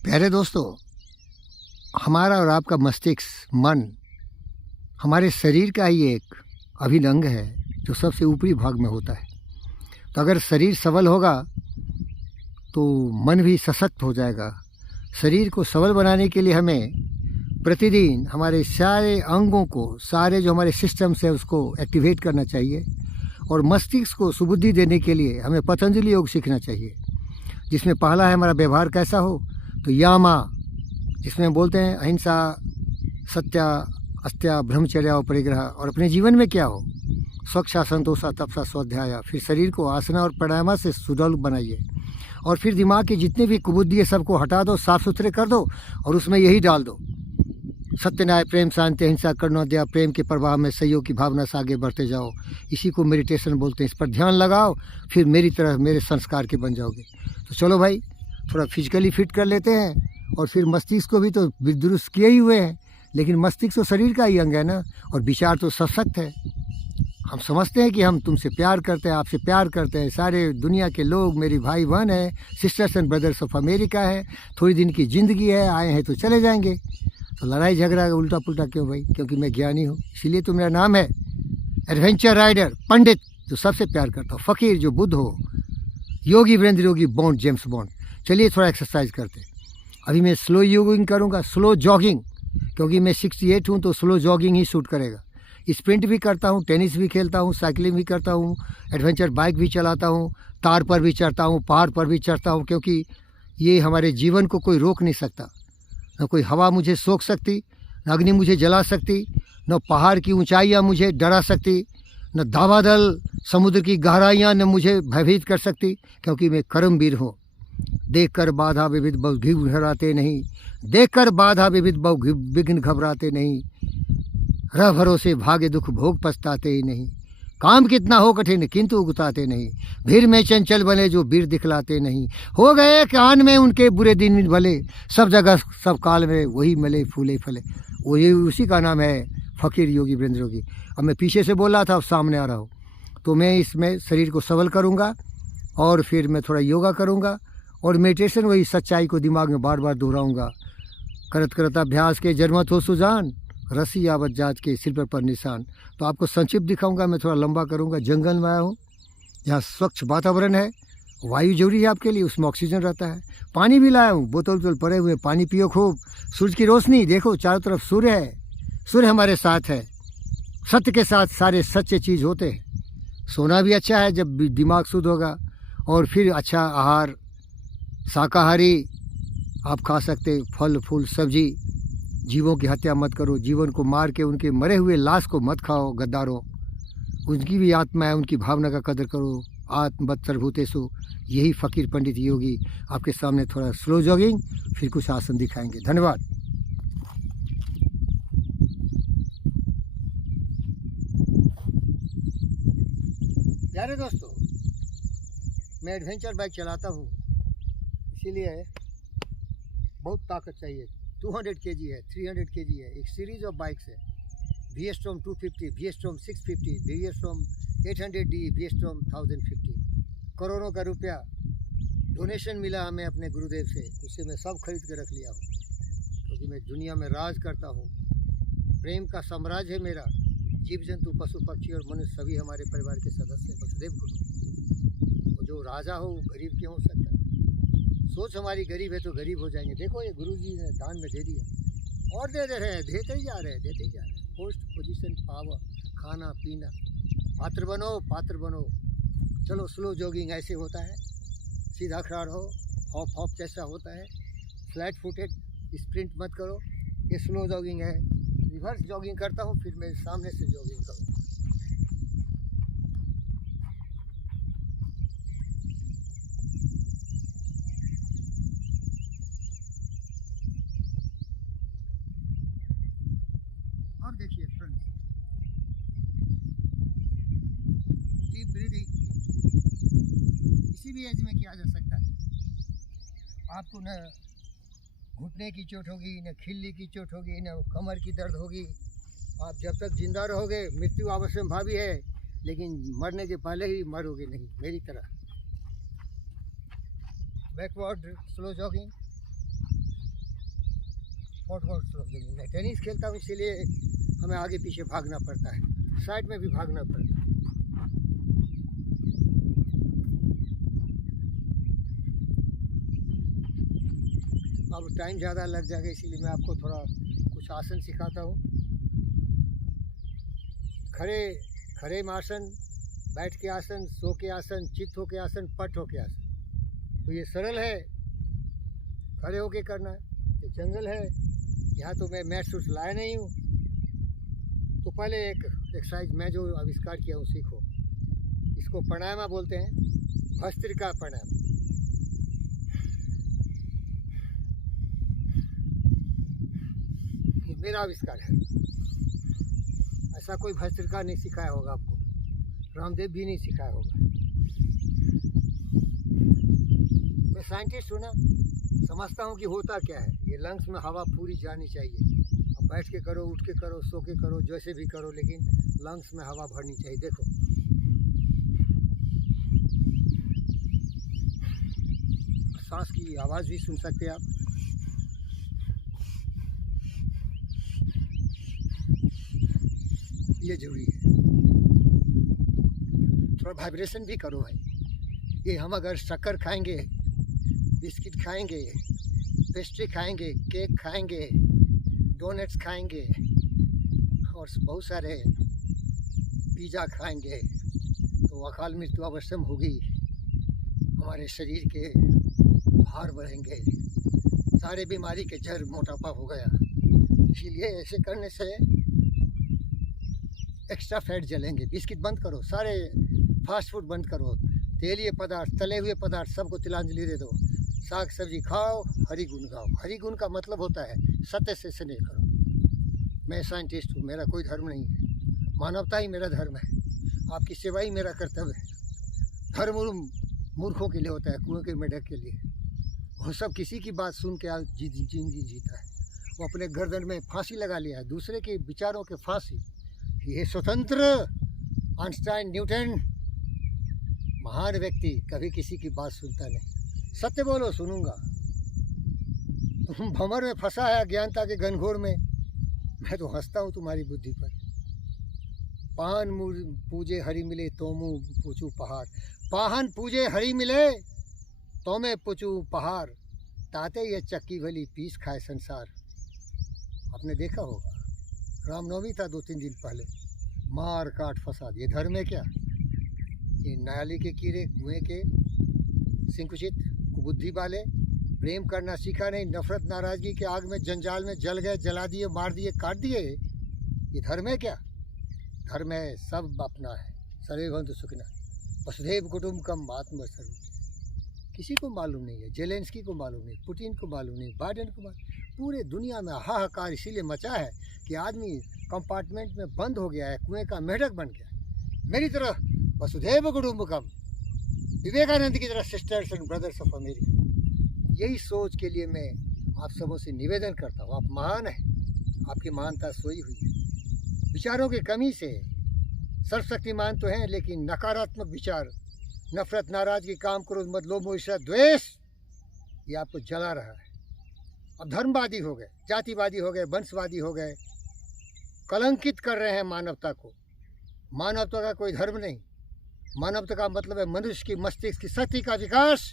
प्यारे दोस्तों, हमारा और आपका मस्तिष्क मन हमारे शरीर का ही एक अभिन्न अंग है जो सबसे ऊपरी भाग में होता है। तो अगर शरीर सबल होगा तो मन भी सशक्त हो जाएगा। शरीर को सबल बनाने के लिए हमें प्रतिदिन हमारे सारे अंगों को, सारे जो हमारे सिस्टम्स है उसको एक्टिवेट करना चाहिए। और मस्तिष्क को सुबुद्धि देने के लिए हमें पतंजलि योग सीखना चाहिए, जिसमें पहला है हमारा व्यवहार कैसा हो। तो यामा, जिसमें बोलते हैं अहिंसा, सत्या, अस्त्या, ब्रह्मचर्या और परिग्रह। और अपने जीवन में क्या हो, स्वच्छा, संतोषा, तपसा, स्वाध्याय। फिर शरीर को आसना और प्राणायाम से सुडौल बनाइए। और फिर दिमाग के जितने भी कुबुद्धि है सबको हटा दो, साफ सुथरे कर दो और उसमें यही डाल दो, सत्य, न्याय, प्रेम, शांति, अहिंसा, करुणा, दया। प्रेम के प्रवाह में सहयोग की भावना से आगे बढ़ते जाओ। इसी को मेडिटेशन बोलते हैं। इस पर ध्यान लगाओ, फिर मेरी तरह मेरे संस्कार के बन जाओगे। तो चलो भाई, थोड़ा फिजिकली फिट कर लेते हैं और फिर मस्तिष्क को भी तो दुरुस्त किए ही हुए हैं, लेकिन मस्तिष्क तो शरीर का ही अंग है ना, और विचार तो सशक्त है। हम समझते हैं कि हम तुमसे प्यार करते हैं, आपसे प्यार करते हैं, सारे दुनिया के लोग मेरी भाई बहन है, sisters and brothers of America है। थोड़ी दिन की ज़िंदगी है, आए हैं तो चले जाएंगे। तो लड़ाई झगड़ा उल्टा पुल्टा क्यों भाई? क्योंकि मैं ज्ञानी हूँ, इसीलिए तो मेरा नाम है एडवेंचर राइडर, पंडित जो सबसे प्यार करता हूँ, फ़कीर जो बुद्ध हो, योगी वीरेंद्र योगी बॉन्ड, जेम्स बॉन्ड। चलिए थोड़ा एक्सरसाइज करते हैं। अभी मैं स्लो योगिंग करूँगा, स्लो जॉगिंग, क्योंकि मैं 68 हूँ तो स्लो जॉगिंग ही सूट करेगा। स्प्रिंट भी करता हूँ, टेनिस भी खेलता हूँ, साइकिलिंग भी करता हूँ, एडवेंचर बाइक भी चलाता हूँ, तार पर भी चढ़ता हूँ, पहाड़ पर भी चढ़ता हूँ, क्योंकि ये हमारे जीवन को कोई रोक नहीं सकता। न कोई हवा मुझे सोख सकती, न अग्नि मुझे जला सकती, न पहाड़ की ऊंचाइयाँ मुझे डरा सकती, न दावादल समुद्र की गहराइयाँ न मुझे भयभीत कर सकती, क्योंकि मैं कर्मवीर हूँ। देखकर बाधा विविध बहु घबराते नहीं, देखकर बाधा विविध बहु विघ्न घबराते नहीं, रह भरोसे भाग्य दुख भोग पछताते ही नहीं। काम कितना हो कठिन किंतु उगताते नहीं, भीड़ में चंचल बने जो वीर दिखलाते नहीं। हो गए कान में उनके बुरे दिन भले, सब जगह सब काल में वही मिले फूले फले। वही उसी का नाम है फ़कीर योगी वीरेंद्र योगी। अब मैं पीछे से बोल रहा था, अब सामने आ रहा हूँ। तो मैं इसमें शरीर को सबल करूँगा और फिर मैं थोड़ा योगा करूँगा और मेडिटेशन, वही सच्चाई को दिमाग में बार बार दोहराऊँगा। करत करत अभ्यास के जन्मत हो सुजान, रसी आवत जात के सिर पर निशान। तो आपको संक्षिप्त दिखाऊंगा, मैं थोड़ा लंबा करूंगा। जंगल में आया हूँ, यहाँ स्वच्छ वातावरण है, वायु जरूरी है आपके लिए, उसमें ऑक्सीजन रहता है। पानी भी लाया हूँ, बोतल बोतल पड़े हुए, पानी पियो खूब। सूरज की रोशनी देखो, चारों तरफ सूर्य है, सूर्य हमारे साथ है। सत्य के साथ सारे सच्चे चीज़ होते हैं। सोना भी अच्छा है जब दिमाग शुद्ध होगा। और फिर अच्छा आहार, शाकाहारी आप खा सकते, फल फूल सब्जी। जीवों की हत्या मत करो, जीवन को मार के उनके मरे हुए लाश को मत खाओ गद्दारों। उनकी भी आत्मा है, उनकी भावना का कदर करो। आत्मवत् सर्वभूतेषु। यही फ़कीर पंडित योगी आपके सामने थोड़ा स्लो जॉगिंग, फिर कुछ आसन दिखाएंगे। धन्यवाद। प्यारे दोस्तों, मैं एडवेंचर बाइक चलाता हूँ, इसीलिए बहुत ताकत चाहिए। 200 kg है, 300 kg है। एक सीरीज ऑफ बाइक्स है, VStorm 250, VStorm 650, VStorm 800D, VStorm 1050। करोड़ों का रुपया डोनेशन मिला हमें अपने गुरुदेव से, उससे मैं सब खरीद के रख लिया हूँ, क्योंकि मैं दुनिया में राज करता हूँ। प्रेम का साम्राज्य है मेरा। जीव जंतु पशु पक्षी और मनुष्य सभी हमारे परिवार के सदस्य, वसुदेव कुटुंब। जो राजा हो वो गरीब क्यों हो सकता है? सोच हमारी गरीब है तो गरीब हो जाएंगे। देखो ये गुरुजी ने दान में दे दिया और दे रहे हैं, देते ही जा रहे हैं, देते ही जा रहे हैं। पोस्ट पोजीशन पावर, खाना पीना, पात्र बनो, पात्र बनो। चलो स्लो जॉगिंग ऐसे होता है, सीधा खड़ा रहो, हॉप हॉप जैसा होता है, फ्लैट फुटेड, स्प्रिंट मत करो। ये स्लो जॉगिंग है। रिवर्स जॉगिंग करता हूँ, फिर मैं सामने से जॉगिंग करूँ। अब देखिए फ्रेंड्स, डीप ब्रीदिंग किसी भी एज में किया जा सकता है। आपको न घुटने की चोट होगी, न खिल्ली की चोट होगी, न कमर की दर्द होगी। आप जब तक जिंदा रहोगे, मृत्यु अवश्यंभावी है, लेकिन मरने के पहले ही मरोगे नहीं, मेरी तरह। बैकवर्ड स्लो जॉगिंग, फुटबॉल मैं टेनिस खेलता हूँ, इसीलिए हमें आगे पीछे भागना पड़ता है, साइड में भी भागना पड़ता है। अब टाइम ज़्यादा लग जाएगा, इसीलिए मैं आपको थोड़ा कुछ आसन सिखाता हूँ। खड़े आसन, बैठ के आसन, सो के आसन, चित हो के आसन, पट हो के आसन। तो ये सरल है, खड़े होके करना है। ये जंगल है, यहाँ तो मैं मैट सूट लाया नहीं हूँ, तो पहले एक एक्सरसाइज मैं जो आविष्कार किया हूँ सीखो। इसको प्राणायाम बोलते हैं, भस्त्रिका प्राणायाम। मेरा आविष्कार है, ऐसा कोई भस्त्रिका नहीं सिखाया होगा आपको, रामदेव भी नहीं सिखाया होगा। मैं साइंटिस्ट हूँ ना, समझता हूँ कि होता क्या है। ये लंग्स में हवा पूरी जानी चाहिए। अब बैठ के करो, उठ के करो, सो के करो, जैसे भी करो, लेकिन लंग्स में हवा भरनी चाहिए। देखो, सांस की आवाज़ भी सुन सकते हैं आप। ये जरूरी है, थोड़ा वाइब्रेशन भी करो भाई। ये हम अगर शक्कर खाएंगे, बिस्किट खाएंगे, पेस्ट्री खाएंगे, केक खाएंगे, डोनट्स खाएंगे और बहुत सारे पिज़्ज़ा खाएंगे, तो अकाल मृत्यु अवश्यम होगी। हमारे शरीर के भार बढ़ेंगे, सारे बीमारी के जड़ मोटापा हो गया। इसीलिए ऐसे करने से एक्स्ट्रा फैट जलेंगे। बिस्किट बंद करो, सारे फास्ट फूड बंद करो, तेलीय पदार्थ, तले हुए पदार्थ सबको तिलांजलि दे दो। साग सब्जी खाओ, हरि गुण गाओ। हरि गुण का मतलब होता है सत्य से स्नेह करो। मैं साइंटिस्ट हूँ, मेरा कोई धर्म नहीं है, मानवता ही मेरा धर्म है, आपकी सेवा ही मेरा कर्तव्य है। धर्म मूर्खों के लिए होता है, कुएं के मेढक के लिए। वो सब किसी की बात सुन के आज जिंदगी जीता है। वो अपने गर्दन में फांसी लगा लिया है, दूसरे के विचारों के फांसी। ये स्वतंत्र आइंस्टाइन, न्यूटन, महान व्यक्ति कभी किसी की बात सुनता नहीं। सत्य बोलो, सुनूंगा। तुम भंवर में फंसा है अज्ञानता के घनघोर में, मैं तो हंसता हूँ तुम्हारी बुद्धि पर। पान पूजे हरि मिले तो मुँह पूछू पहाड़। पाहन पूजे हरि मिले तो मैं पूछू पहाड़। ताते ये चक्की भली पीस खाए संसार। आपने देखा होगा, रामनवमी था 2-3 दिन पहले, मार काट फसाद। ये धर्म है क्या? ये नाली के कीड़े, कुएं के सिंकुचित कुबुद्धि वाले प्रेम करना सीखा नहीं, नफरत नाराजगी के आग में जंजाल में जल गए, जला दिए, मार दिए, काट दिए। ये धर्म है क्या? धर्म है सब अपना है। सर्वे भवन्तु सुखिनः, वसुधैव कुटुम्बकम् आत्म सर्व। किसी को मालूम नहीं है, जेलेंस्की को मालूम नहीं, पुतिन को मालूम नहीं, बाइडेन को मालूम। पूरे दुनिया में हाहाकार इसीलिए मचा है कि आदमी कंपार्टमेंट में बंद हो गया है, कुएं का मेढक बन गया है। मेरी तरह वसुधैव कुटुम्बकम्, विवेकानंद की तरह sisters and brothers of America. यही सोच के लिए मैं आप सबों से निवेदन करता हूँ। आप महान हैं, आपकी महानता सोई हुई है। विचारों की कमी से सर्वशक्तिमान तो हैं, लेकिन नकारात्मक विचार, नफरत, नाराजगी, काम, क्रोध, मद, लोभ, मोह, ईर्ष्या, द्वेष, ये आपको जला रहा है। अब धर्मवादी हो गए, जातिवादी हो गए, वंशवादी हो गए, कलंकित कर रहे हैं मानवता को। मानवता का कोई धर्म नहीं। मानवता का मतलब है मनुष्य की मस्तिष्क की शक्ति का विकास,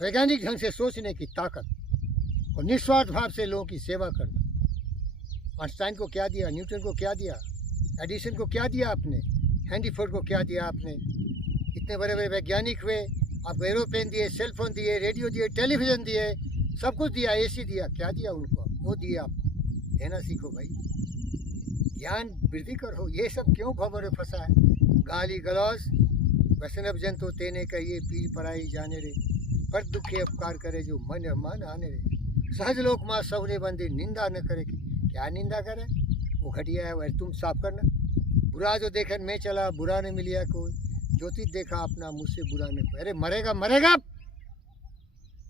वैज्ञानिक ढंग से सोचने की ताकत और निस्वार्थ भाव से लोगों की सेवा करना। आइंस्टाइन को क्या दिया, न्यूटन को क्या दिया, एडिसन को क्या दिया आपने, हेनरी फोर्ड को क्या दिया आपने? इतने बड़े बड़े वैज्ञानिक हुए, आपको एरोप्लेन दिए, सेलफोन दिए, रेडियो दिए, टेलीविज़न दिए, सब कुछ दिया, एसी दिया। क्या दिया उनको? वो दिए आपको। कहना सीखो भाई, ज्ञान वृद्धि करो। ये सब क्यों भंवर में फंसा है? गाली गलौज, वैष्णव जन तो तेने कहिए, पीर पराई जाने रे, पर दुखे उपकार करे जो मन आने रे। सहज लोक माँ सवरे बंदे, निंदा न करे कि क्या निंदा करे? वो घटिया है, वह तुम साफ करना। बुरा जो देखन मैं चला, बुरा न मिलिया कोई, ज्योतिष देखा अपना, मुझसे बुरा न कोई। अरे मरेगा मरेगा,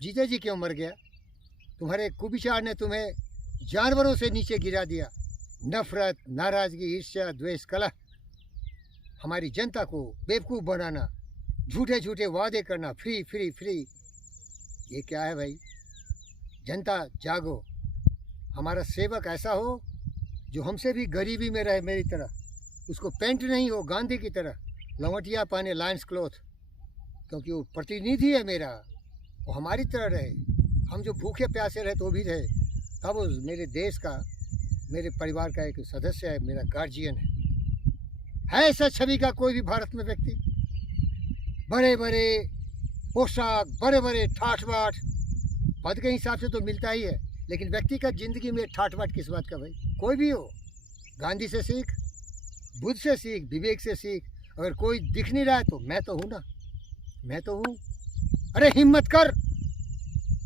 जीते जी क्यों मर गया? तुम्हारे कुविचार ने तुम्हें जानवरों से नीचे गिरा दिया। नफरत, नाराजगी, ईर्ष्या, द्वेष, कलह, हमारी जनता को बेवकूफ़ बनाना, झूठे झूठे वादे करना, फ्री फ्री फ्री। ये क्या है भाई? जनता जागो, हमारा सेवक ऐसा हो जो हमसे भी गरीबी में रहे मेरी तरह, उसको पेंट नहीं हो गांधी की तरह, लंगोटिया पहने लायंस क्लॉथ, क्योंकि वो प्रतिनिधि है मेरा, वो हमारी तरह रहे। हम जो भूखे प्यासे रहे तो भी रहे, तब वो मेरे देश का, मेरे परिवार का एक सदस्य है, मेरा गार्जियन है ऐसा छवि का कोई भी भारत में व्यक्ति? बड़े बड़े पोशाक, बड़े बड़े ठाठ बाट, पद के हिसाब से तो मिलता ही है, लेकिन व्यक्तिगत जिंदगी में ठाठ बाट किस बात का भाई? कोई भी हो, गांधी से सीख, बुद्ध से सीख, विवेक से सीख। अगर कोई दिख नहीं रहा है तो मैं तो हूँ ना, मैं तो हूँ। अरे हिम्मत कर,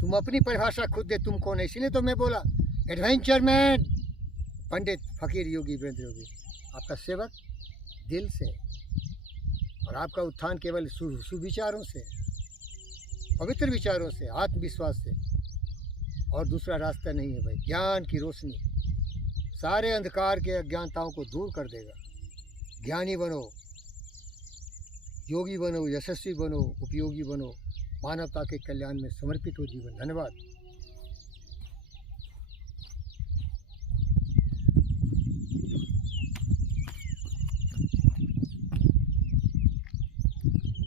तुम अपनी परिभाषा खुद दे, तुम कौन है? इसीलिए तो मैं बोला एडवेंचर मैन पंडित फकीर योगी वीरेंद्र योगी, आपका सेवक दिल से। और आपका उत्थान केवल सुविचारों से, पवित्र विचारों से, आत्मविश्वास से, और दूसरा रास्ता नहीं है भाई। ज्ञान की रोशनी सारे अंधकार के अज्ञानताओं को दूर कर देगा। ज्ञानी बनो, योगी बनो, यशस्वी बनो, उपयोगी बनो, मानवता के कल्याण में समर्पित हो जीवन। धन्यवाद।